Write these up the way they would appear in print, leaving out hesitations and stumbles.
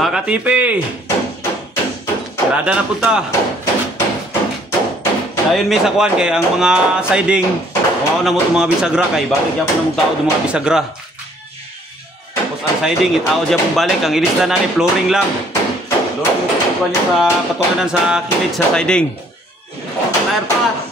Mga katipi, tirada na punta. Dayon may sakuan kay ang mga siding, wow na mo itong mga bisagra kay balik niya po na magtao ng mga bisagra. Tapos ang siding, itao dyan pong balik. Ang ilis na ni flooring lang. Flooring mo nyo sa patunganan sa kilid sa siding. Tire pa.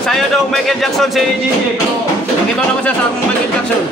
Saya daw Michael Jackson si Gigi. Pero nakita naman siya sa Michael Jackson.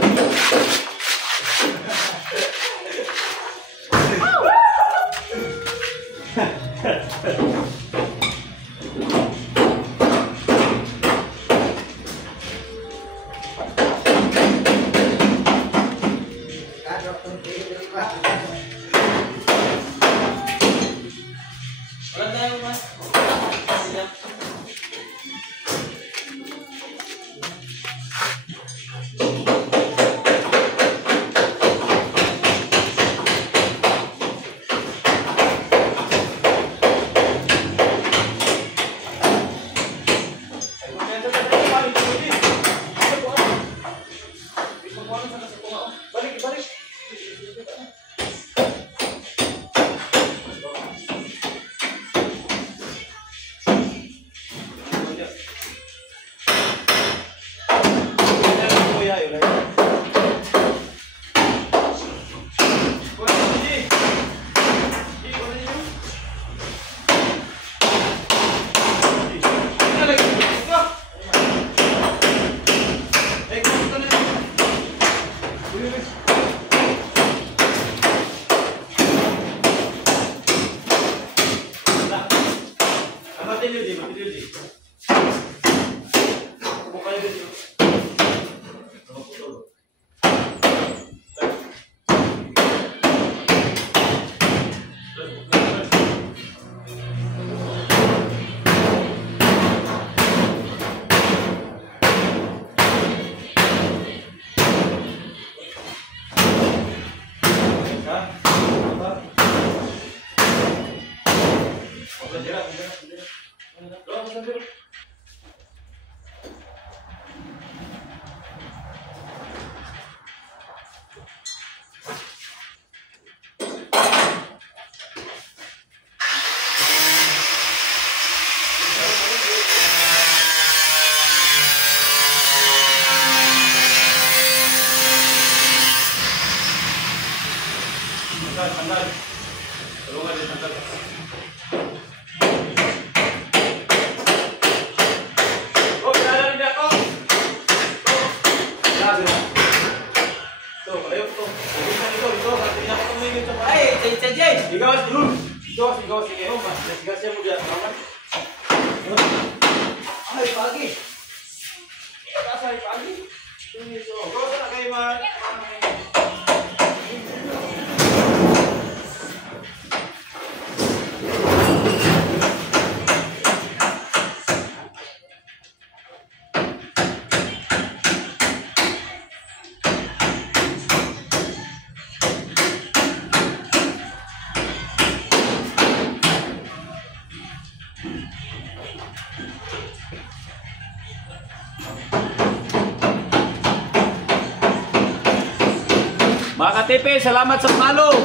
Mga katipi, salamat sa follow,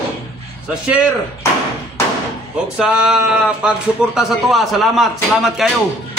sa share, o sa pagsuporta sa tuwa. Salamat kayo.